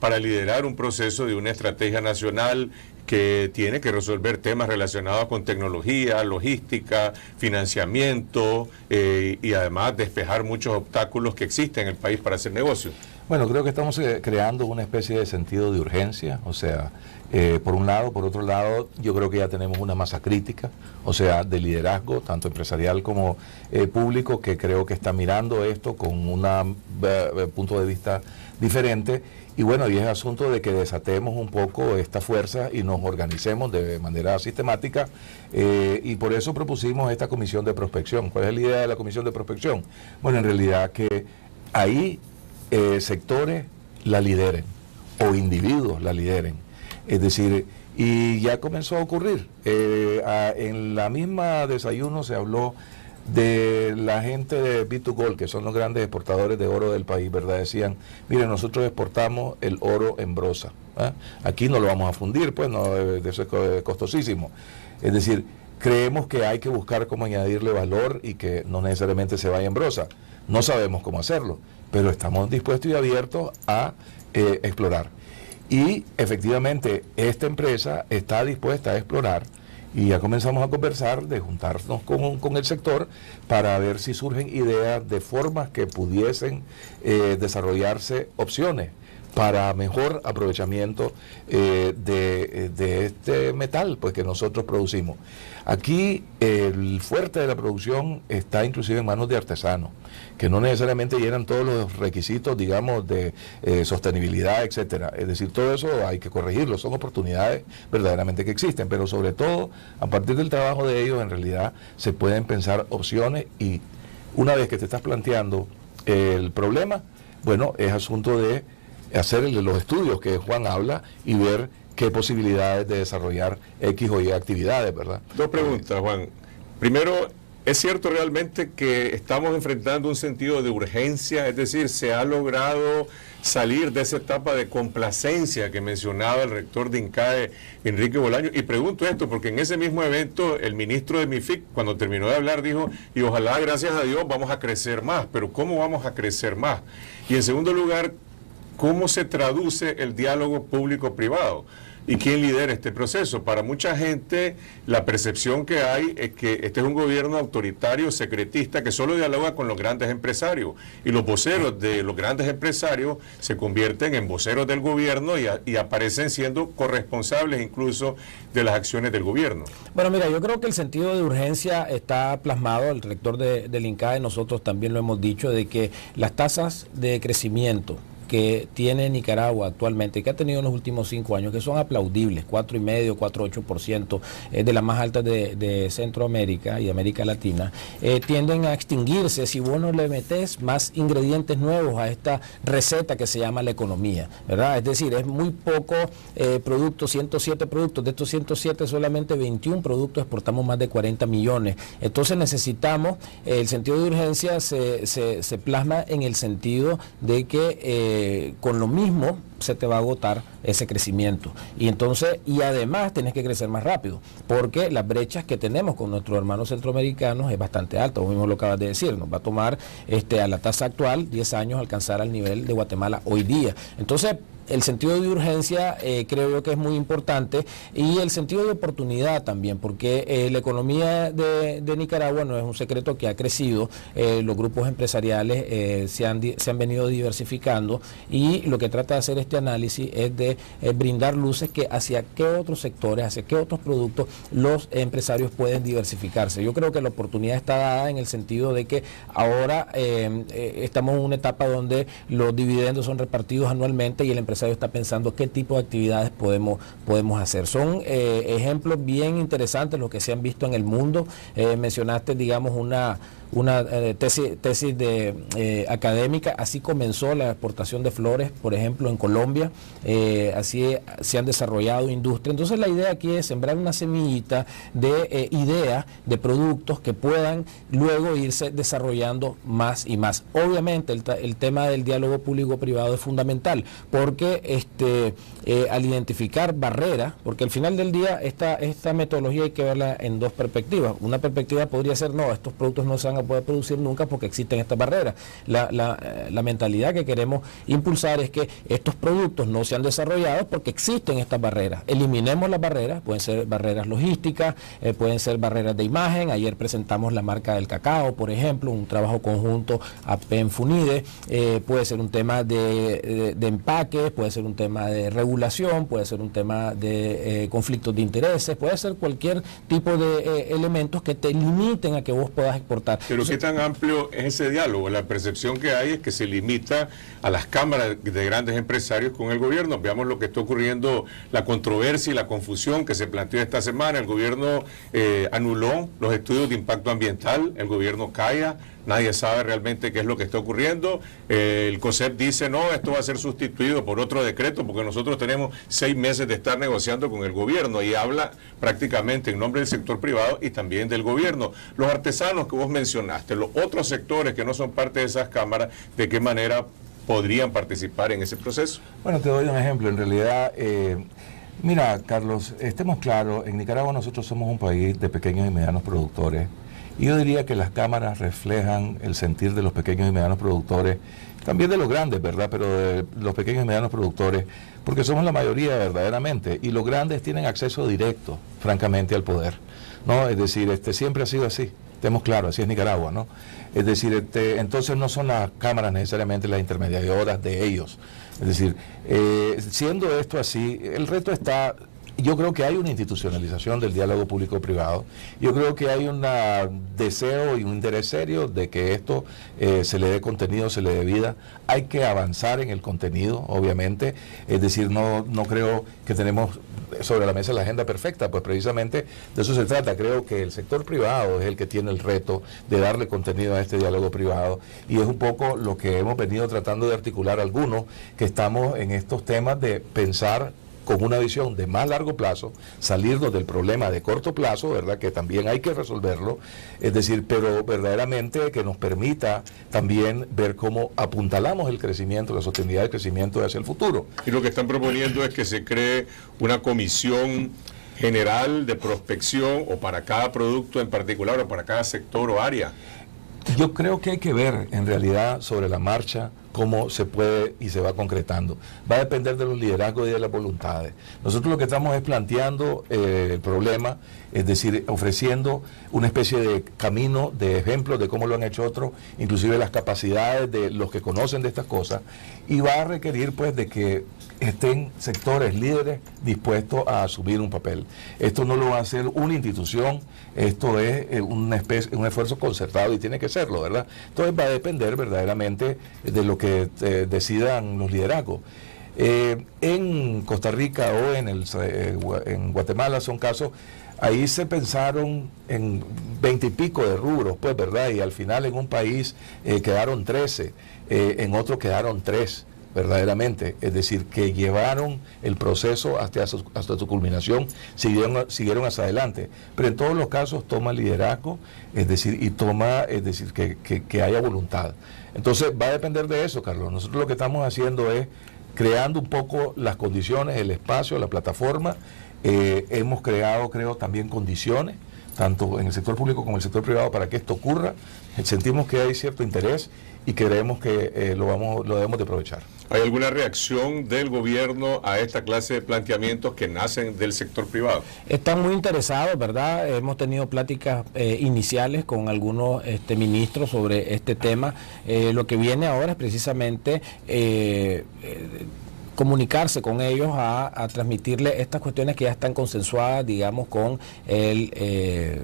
para liderar un proceso de una estrategia nacional que tiene que resolver temas relacionados con tecnología, logística, financiamiento y además despejar muchos obstáculos que existen en el país para hacer negocios? Bueno, creo que estamos creando una especie de sentido de urgencia, o sea, por un lado, por otro lado, yo creo que ya tenemos una masa crítica, o sea, de liderazgo, tanto empresarial como público, que creo que está mirando esto con un punto de vista diferente. Y bueno, y es asunto de que desatemos un poco esta fuerza y nos organicemos de manera sistemática, y por eso propusimos esta comisión de prospección. ¿Cuál es la idea de la comisión de prospección? Bueno, en realidad que ahí sectores la lideren o individuos la lideren. Es decir, y ya comenzó a ocurrir. En la misma desayuno se habló de la gente de B2Gold, que son los grandes exportadores de oro del país, ¿verdad? Decían, miren, nosotros exportamos el oro en broza. Aquí no lo vamos a fundir, pues, no, eso es costosísimo. Es decir, creemos que hay que buscar cómo añadirle valor y que no necesariamente se vaya en broza. No sabemos cómo hacerlo, pero estamos dispuestos y abiertos a explorar. Y efectivamente, esta empresa está dispuesta a explorar. Y ya comenzamos a conversar de juntarnos con el sector para ver si surgen ideas de formas que pudiesen desarrollarse opciones para mejor aprovechamiento de este metal, pues, que nosotros producimos. Aquí el fuerte de la producción está inclusive en manos de artesanos, que no necesariamente llenan todos los requisitos, digamos, de sostenibilidad, etcétera. Es decir, todo eso hay que corregirlo, son oportunidades verdaderamente que existen, pero sobre todo, a partir del trabajo de ellos, en realidad, se pueden pensar opciones, y una vez que te estás planteando el problema, bueno, es asunto de hacer los estudios que Juan habla y ver qué posibilidades de desarrollar X o Y actividades, ¿verdad? Dos preguntas, Juan. Primero, ¿es cierto realmente que estamos enfrentando un sentido de urgencia? Es decir, ¿se ha logrado salir de esa etapa de complacencia que mencionaba el rector de INCAE, Enrique Bolaños? Y pregunto esto porque en ese mismo evento el ministro de MIFIC, cuando terminó de hablar, dijo, y ojalá, gracias a Dios, vamos a crecer más. Pero ¿cómo vamos a crecer más? Y en segundo lugar, ¿cómo se traduce el diálogo público-privado? ¿Y quién lidera este proceso? Para mucha gente, la percepción que hay es que este es un gobierno autoritario, secretista, que solo dialoga con los grandes empresarios. Y los voceros de los grandes empresarios se convierten en voceros del gobierno y aparecen siendo corresponsables incluso de las acciones del gobierno. Bueno, mira, yo creo que el sentido de urgencia está plasmado, el rector del INCAE, nosotros también lo hemos dicho, de que las tasas de crecimiento que tiene Nicaragua actualmente, que ha tenido en los últimos 5 años, que son aplaudibles, 4,5%, 4,8%, de las más altas de Centroamérica y América Latina, tienden a extinguirse si vos no le metés más ingredientes nuevos a esta receta que se llama la economía, ¿verdad? Es decir, es muy poco productos, 107 productos, de estos 107 solamente 21 productos exportamos más de 40 millones. Entonces necesitamos, el sentido de urgencia se plasma en el sentido de que con lo mismo se te va a agotar ese crecimiento, y entonces, y además tenés que crecer más rápido, porque las brechas que tenemos con nuestros hermanos centroamericanos es bastante alta, vos mismo lo acabas de decir, nos va a tomar a la tasa actual 10 años alcanzar al nivel de Guatemala hoy día. Entonces, el sentido de urgencia creo yo que es muy importante, y el sentido de oportunidad también, porque la economía de Nicaragua no es un secreto que ha crecido, los grupos empresariales se han venido diversificando, y lo que trata de hacer este análisis es de brindar luces que hacia qué otros sectores, hacia qué otros productos los empresarios pueden diversificarse. Yo creo que la oportunidad está dada en el sentido de que ahora estamos en una etapa donde los dividendos son repartidos anualmente y el empresario está pensando qué tipo de actividades podemos hacer. Son ejemplos bien interesantes los que se han visto en el mundo. Mencionaste, digamos, una tesis académica. Así comenzó la exportación de flores, por ejemplo, en Colombia. Así se han desarrollado industrias. Entonces la idea aquí es sembrar una semillita de ideas, de productos que puedan luego irse desarrollando más y más. Obviamente el tema del diálogo público-privado es fundamental, porque al identificar barreras, porque al final del día esta metodología hay que verla en dos perspectivas. Una perspectiva podría ser, no, estos productos no se van a poder producir nunca porque existen estas barreras. La mentalidad que queremos impulsar es que estos productos no sean desarrollados porque existen estas barreras. Eliminemos las barreras, pueden ser barreras logísticas, pueden ser barreras de imagen. Ayer presentamos la marca del cacao, por ejemplo, un trabajo conjunto a PEN-FUNIDE, puede ser un tema de empaque, puede ser un tema de regulación, puede ser un tema de conflictos de intereses, puede ser cualquier tipo de elementos que te limiten a que vos puedas exportar. Pero ¿qué tan amplio es ese diálogo? La percepción que hay es que se limita a las cámaras de grandes empresarios con el gobierno. Veamos lo que está ocurriendo, la controversia y la confusión que se planteó esta semana. El gobierno anuló los estudios de impacto ambiental, el gobierno calla, nadie sabe realmente qué es lo que está ocurriendo. El COSEP dice, no, esto va a ser sustituido por otro decreto porque nosotros tenemos 6 meses de estar negociando con el gobierno, y habla prácticamente en nombre del sector privado y también del gobierno. Los artesanos que vos mencionaste, los otros sectores que no son parte de esas cámaras, ¿de qué manera podrían participar en ese proceso? Bueno, te doy un ejemplo. En realidad, mira, Carlos, estemos claros, en Nicaragua nosotros somos un país de pequeños y medianos productores. Y yo diría que las cámaras reflejan el sentir de los pequeños y medianos productores, también de los grandes, ¿verdad? Pero de los pequeños y medianos productores, porque somos la mayoría verdaderamente, y los grandes tienen acceso directo, francamente, al poder, ¿no? Es decir, siempre ha sido así, estemos claros, así es Nicaragua, ¿no? Es decir, entonces no son las cámaras necesariamente las intermediadoras de ellos. Es decir, siendo esto así, el reto está... Yo creo que hay una institucionalización del diálogo público-privado. Yo creo que hay un deseo y un interés serio de que esto se le dé contenido, se le dé vida. Hay que avanzar en el contenido, obviamente. Es decir, no creo que tenemos sobre la mesa la agenda perfecta, pues precisamente de eso se trata. Creo que el sector privado es el que tiene el reto de darle contenido a este diálogo privado, y es un poco lo que hemos venido tratando de articular algunos que estamos en estos temas de pensar con una visión de más largo plazo, salirnos del problema de corto plazo, ¿verdad?, que también hay que resolverlo, es decir, pero verdaderamente que nos permita también ver cómo apuntalamos el crecimiento, la sostenibilidad del crecimiento hacia el futuro. Y lo que están proponiendo es que se cree una comisión general de prospección, o para cada producto en particular, o para cada sector o área. Yo creo que hay que ver en realidad sobre la marcha cómo se puede y se va concretando. Va a depender de los liderazgos y de las voluntades. Nosotros lo que estamos es planteando el problema, es decir, ofreciendo una especie de camino, de ejemplos de cómo lo han hecho otros, inclusive las capacidades de los que conocen de estas cosas, y va a requerir pues de que estén sectores líderes dispuestos a asumir un papel. Esto no lo va a hacer una institución, esto es un esfuerzo concertado y tiene que serlo, ¿verdad? Entonces va a depender verdaderamente de lo que decidan los liderazgos. En Costa Rica o en Guatemala son casos, ahí se pensaron en 20 y pico de rubros, pues, ¿verdad? Y al final en un país quedaron 13, en otro quedaron 3. Verdaderamente, es decir, que llevaron el proceso hasta su culminación, siguieron hacia adelante, pero en todos los casos toma liderazgo, es decir, que haya voluntad. Entonces va a depender de eso, Carlos. Nosotros lo que estamos haciendo es creando un poco las condiciones, el espacio, la plataforma. Hemos creado, creo, también condiciones, tanto en el sector público como en el sector privado, para que esto ocurra. Sentimos que hay cierto interés y creemos que lo debemos de aprovechar. ¿Hay alguna reacción del gobierno a esta clase de planteamientos que nacen del sector privado? Están muy interesados, ¿verdad? Hemos tenido pláticas iniciales con algunos ministros sobre este tema. Lo que viene ahora es precisamente comunicarse con ellos a transmitirle estas cuestiones que ya están consensuadas, digamos, con el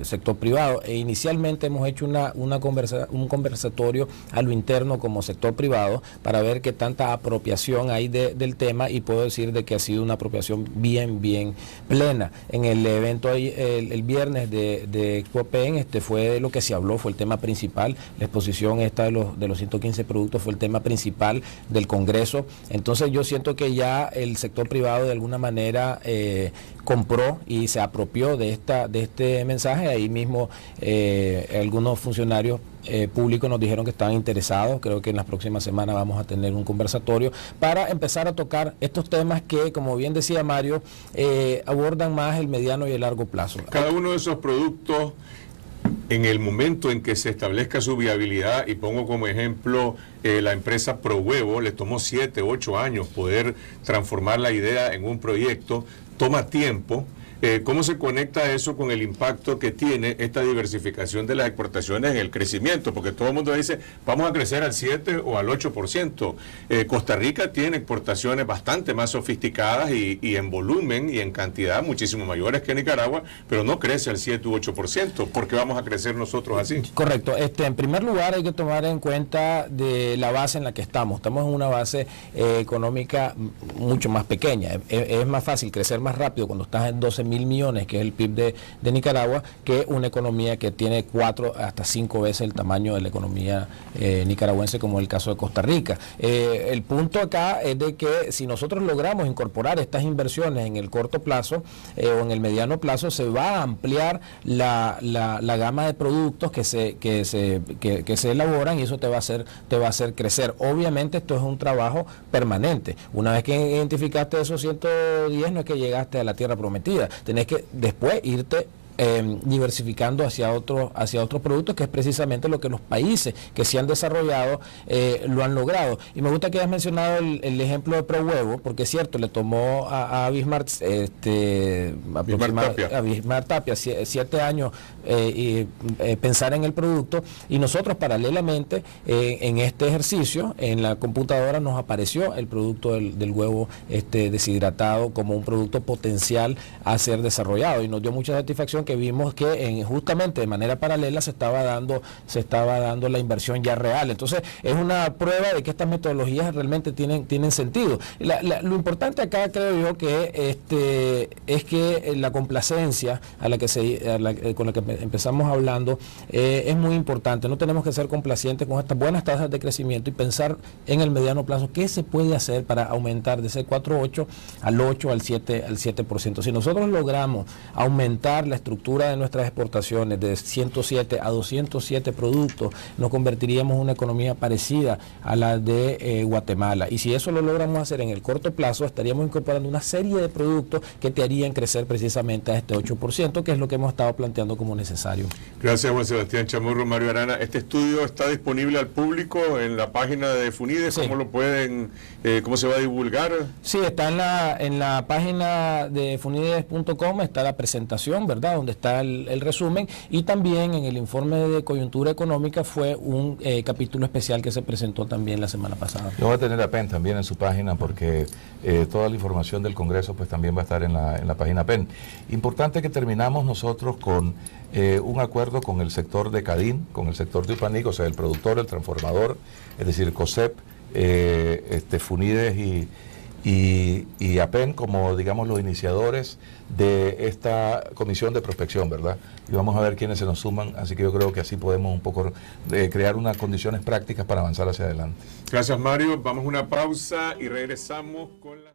sector privado. E inicialmente hemos hecho un conversatorio a lo interno como sector privado para ver qué tanta apropiación hay del tema, y puedo decir de que ha sido una apropiación bien plena. En el evento el viernes de Expopen, fue lo que se habló, fue el tema principal. La exposición esta de los 115 productos fue el tema principal del Congreso. Entonces yo siento que ya el sector privado de alguna manera compró y se apropió de este mensaje. Ahí mismo algunos funcionarios públicos nos dijeron que estaban interesados. Creo que en las próximas semanas vamos a tener un conversatorio para empezar a tocar estos temas que, como bien decía Mario, abordan más el mediano y el largo plazo. Cada uno de esos productos en el momento en que se establezca su viabilidad, y pongo como ejemplo la empresa ProHuevo, le tomó 7, 8 años poder transformar la idea en un proyecto, toma tiempo. ¿Cómo se conecta eso con el impacto que tiene esta diversificación de las exportaciones en el crecimiento? Porque todo el mundo dice, vamos a crecer al 7 o al 8%. Costa Rica tiene exportaciones bastante más sofisticadas y en volumen y en cantidad muchísimo mayores que Nicaragua, pero no crece al 7 u 8%. ¿Por qué vamos a crecer nosotros así? Correcto. En primer lugar, hay que tomar en cuenta de la base en la que estamos. Estamos en una base económica mucho más pequeña. Es más fácil crecer más rápido cuando estás en 12.000 millones, que es el PIB de Nicaragua, que una economía que tiene 4 hasta 5 veces el tamaño de la economía nicaragüense, como el caso de Costa Rica. El punto acá es de que si nosotros logramos incorporar estas inversiones en el corto plazo o en el mediano plazo, se va a ampliar la gama de productos que se elaboran, y eso te va a hacer crecer. Obviamente esto es un trabajo permanente. Una vez que identificaste esos 110, no es que llegaste a la tierra prometida. Tenés que después irte diversificando hacia otros productos, que es precisamente lo que los países que se han desarrollado lo han logrado. Y me gusta que hayas mencionado el ejemplo de ProHuevo, porque es cierto, le tomó a Bismarck Tapia 7 años pensar en el producto, y nosotros paralelamente en este ejercicio en la computadora nos apareció el producto del huevo deshidratado como un producto potencial a ser desarrollado, y nos dio mucha satisfacción que vimos que justamente de manera paralela se estaba dando la inversión ya real. Entonces es una prueba de que estas metodologías realmente tienen sentido. Lo importante acá, creo yo, que es que la complacencia con la que empezamos hablando es muy importante. No tenemos que ser complacientes con estas buenas tasas de crecimiento y pensar en el mediano plazo qué se puede hacer para aumentar de ese 4.8 al 8, al 7%. Si nosotros logramos aumentar la estructura de nuestras exportaciones de 107 a 207 productos, nos convertiríamos en una economía parecida a la de Guatemala. Y si eso lo logramos hacer en el corto plazo, estaríamos incorporando una serie de productos que te harían crecer precisamente a este 8%, que es lo que hemos estado planteando como necesario. Gracias, Juan Sebastián Chamorro. Mario Arana, este estudio está disponible al público en la página de FUNIDES. Sí. ¿Cómo se va a divulgar? Sí, está en la página de funides.com, está la presentación, ¿verdad?, donde está el resumen, y también en el informe de coyuntura económica fue un capítulo especial que se presentó también la semana pasada. Yo voy a tener a PEN también en su página, porque toda la información del Congreso pues también va a estar en la página PEN. Importante que terminamos nosotros con un acuerdo con el sector de Cadín, con el sector de Upanic, o sea, el productor, el transformador, es decir, COSEP, FUNIDES y APEN como, digamos, los iniciadores de esta comisión de prospección, ¿verdad? Y vamos a ver quiénes se nos suman, así que yo creo que así podemos un poco crear unas condiciones prácticas para avanzar hacia adelante. Gracias, Mario. Vamos a una pausa y regresamos con la...